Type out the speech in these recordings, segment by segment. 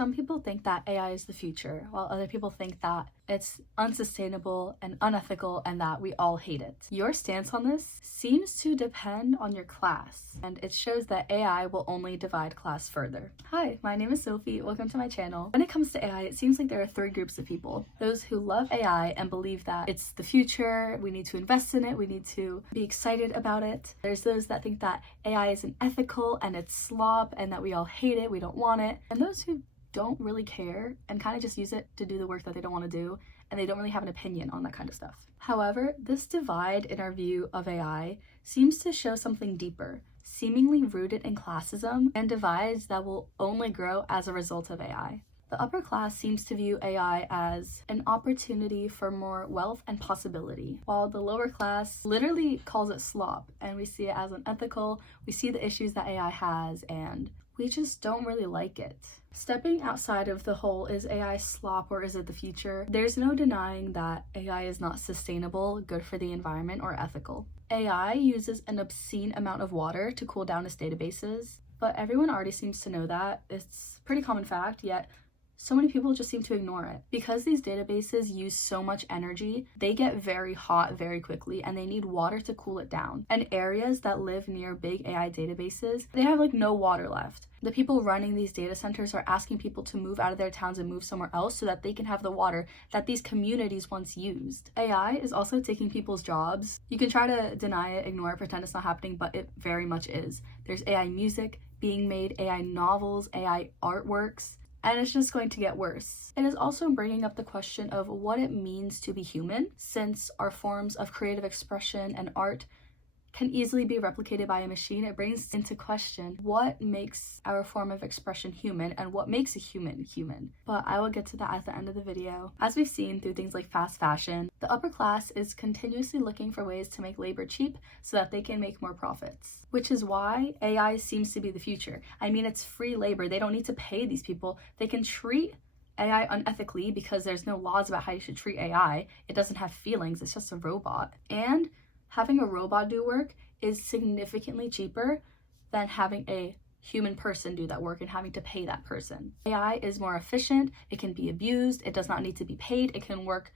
Some people think that AI is the future, while other people think that it's unsustainable and unethical and that we all hate it. Your stance on this seems to depend on your class, and it shows that AI will only divide class further. Hi, my name is Sophie. Welcome to my channel. When it comes to AI, it seems like there are three groups of people. Those who love AI and believe that it's the future, we need to invest in it, we need to be excited about it. There's those that think that AI is unethical and it's slop and that we all hate it, we don't want it. And those who don't really care and kind of just use it to do the work that they don't want to do, and they don't really have an opinion on that kind of stuff. However, this divide in our view of AI seems to show something deeper, seemingly rooted in classism and divides that will only grow as a result of AI. The upper class seems to view AI as an opportunity for more wealth and possibility, while the lower class literally calls it slop, and we see it as unethical. We see the issues that AI has, and we just don't really like it. Stepping outside of the whole is AI slop or is it the future, there's no denying that AI is not sustainable, good for the environment, or ethical. AI uses an obscene amount of water to cool down its databases, but everyone already seems to know that. It's a pretty common fact, yet so many people just seem to ignore it. Because these databases use so much energy, they get very hot very quickly and they need water to cool it down. And areas that live near big AI databases, they have like no water left. The people running these data centers are asking people to move out of their towns and move somewhere else so that they can have the water that these communities once used. AI is also taking people's jobs. You can try to deny it, ignore it, pretend it's not happening, but it very much is. There's AI music being made, AI novels, AI artworks, and it's just going to get worse. It is also bringing up the question of what it means to be human, since our forms of creative expression and art can easily be replicated by a machine. It brings into question what makes our form of expression human and what makes a human human. But I will get to that at the end of the video. As we've seen through things like fast fashion, the upper class is continuously looking for ways to make labor cheap so that they can make more profits, which is why AI seems to be the future. I mean, it's free labor. They don't need to pay these people. They can treat AI unethically because there's no laws about how you should treat AI. It doesn't have feelings. It's just a robot. And having a robot do work is significantly cheaper than having a human person do that work and having to pay that person. AI is more efficient, it can be abused, it does not need to be paid, it can work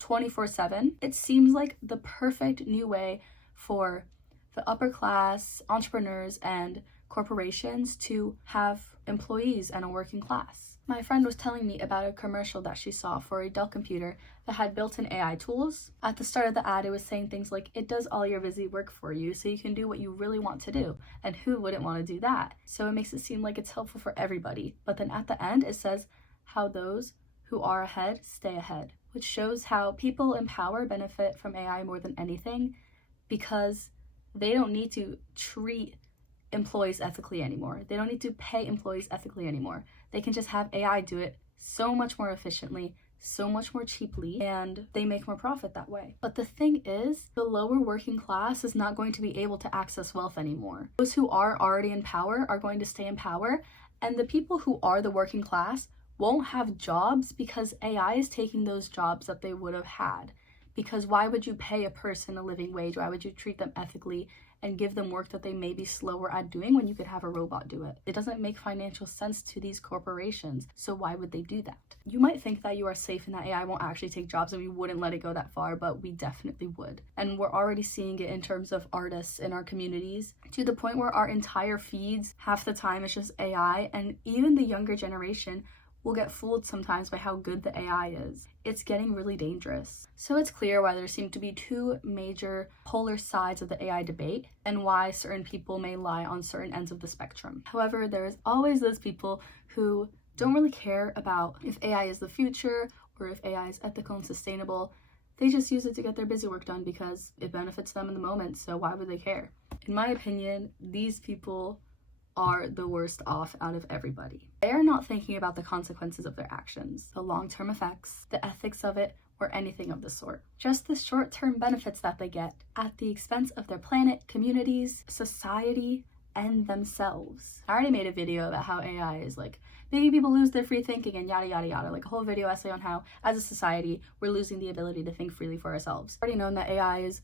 24/7. It seems like the perfect new way for the upper class, entrepreneurs, and corporations to have employees and a working class. My friend was telling me about a commercial that she saw for a Dell computer that had built-in AI tools. At the start of the ad, it was saying things like, it does all your busy work for you so you can do what you really want to do. And who wouldn't want to do that? So it makes it seem like it's helpful for everybody. But then at the end, it says how those who are ahead stay ahead, which shows how people in power benefit from AI more than anything because they don't need to treat employees ethically anymore. They don't need to pay employees ethically anymore. They can just have AI do it so much more efficiently, so much more cheaply, and they make more profit that way. But the thing is, the lower working class is not going to be able to access wealth anymore. Those who are already in power are going to stay in power, and the people who are the working class won't have jobs because AI is taking those jobs that they would have had. Because why would you pay a person a living wage? Why would you treat them ethically and give them work that they may be slower at doing when you could have a robot do it? It doesn't make financial sense to these corporations, so why would they do that? You might think that you are safe and that AI won't actually take jobs and we wouldn't let it go that far, but we definitely would. And we're already seeing it in terms of artists in our communities, to the point where our entire feeds, half the time it's just AI, and even the younger generation will get fooled sometimes by how good the AI is. It's getting really dangerous. So it's clear why there seem to be two major polar sides of the AI debate and why certain people may lie on certain ends of the spectrum. However, there is always those people who don't really care about if AI is the future or if AI is ethical and sustainable. They just use it to get their busy work done because it benefits them in the moment, so why would they care? In my opinion, these people are the worst off out of everybody. They are not thinking about the consequences of their actions, the long-term effects, the ethics of it, or anything of the sort. Just the short-term benefits that they get at the expense of their planet, communities, society, and themselves. I already made a video about how AI is like making people lose their free thinking and yada yada yada, like a whole video essay on how as a society we're losing the ability to think freely for ourselves. I've already known that AI is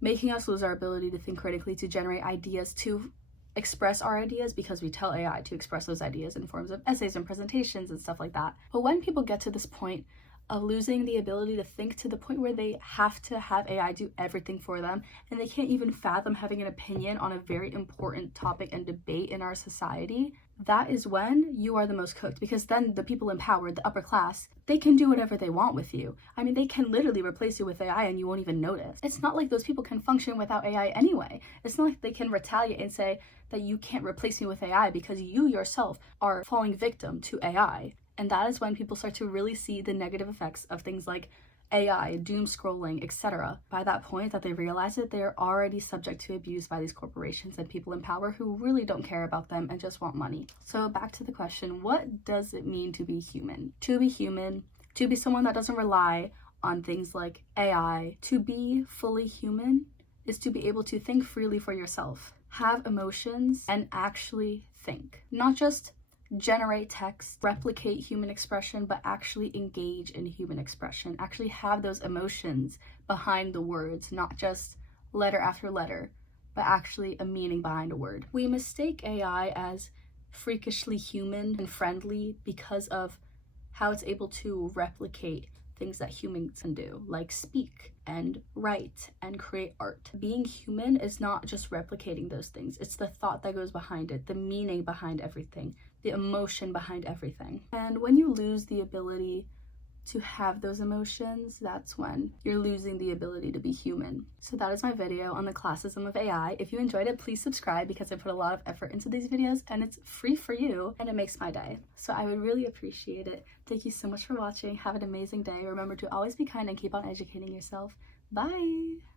making us lose our ability to think critically, to generate ideas, to express our ideas because we tell AI to express those ideas in forms of essays and presentations and stuff like that. But when people get to this point of losing the ability to think, to the point where they have to have AI do everything for them, and they can't even fathom having an opinion on a very important topic and debate in our society, that is when you are the most cooked, because then the people in power, the upper class, they can do whatever they want with you. I mean, they can literally replace you with AI and you won't even notice. It's not like those people can function without AI anyway. It's not like they can retaliate and say that you can't replace me with AI because you yourself are falling victim to AI. And that is when people start to really see the negative effects of things like AI, doom scrolling, etc. By that point that they realize that they are already subject to abuse by these corporations and people in power who really don't care about them and just want money. So back to the question, what does it mean to be human? To be human, to be someone that doesn't rely on things like AI, to be fully human is to be able to think freely for yourself, have emotions, and actually think. Not just generate text, replicate human expression, but actually engage in human expression, actually have those emotions behind the words, not just letter after letter, but actually a meaning behind a word. We mistake AI as freakishly human and friendly because of how it's able to replicate things that humans can do, like speak and write and create art. Being human is not just replicating those things, it's the thought that goes behind it, the meaning behind everything, the emotion behind everything. And when you lose the ability to have those emotions, that's when you're losing the ability to be human. So that is my video on the classism of AI. If you enjoyed it, please subscribe because I put a lot of effort into these videos and it's free for you and it makes my day. So I would really appreciate it. Thank you so much for watching. Have an amazing day. Remember to always be kind and keep on educating yourself. Bye!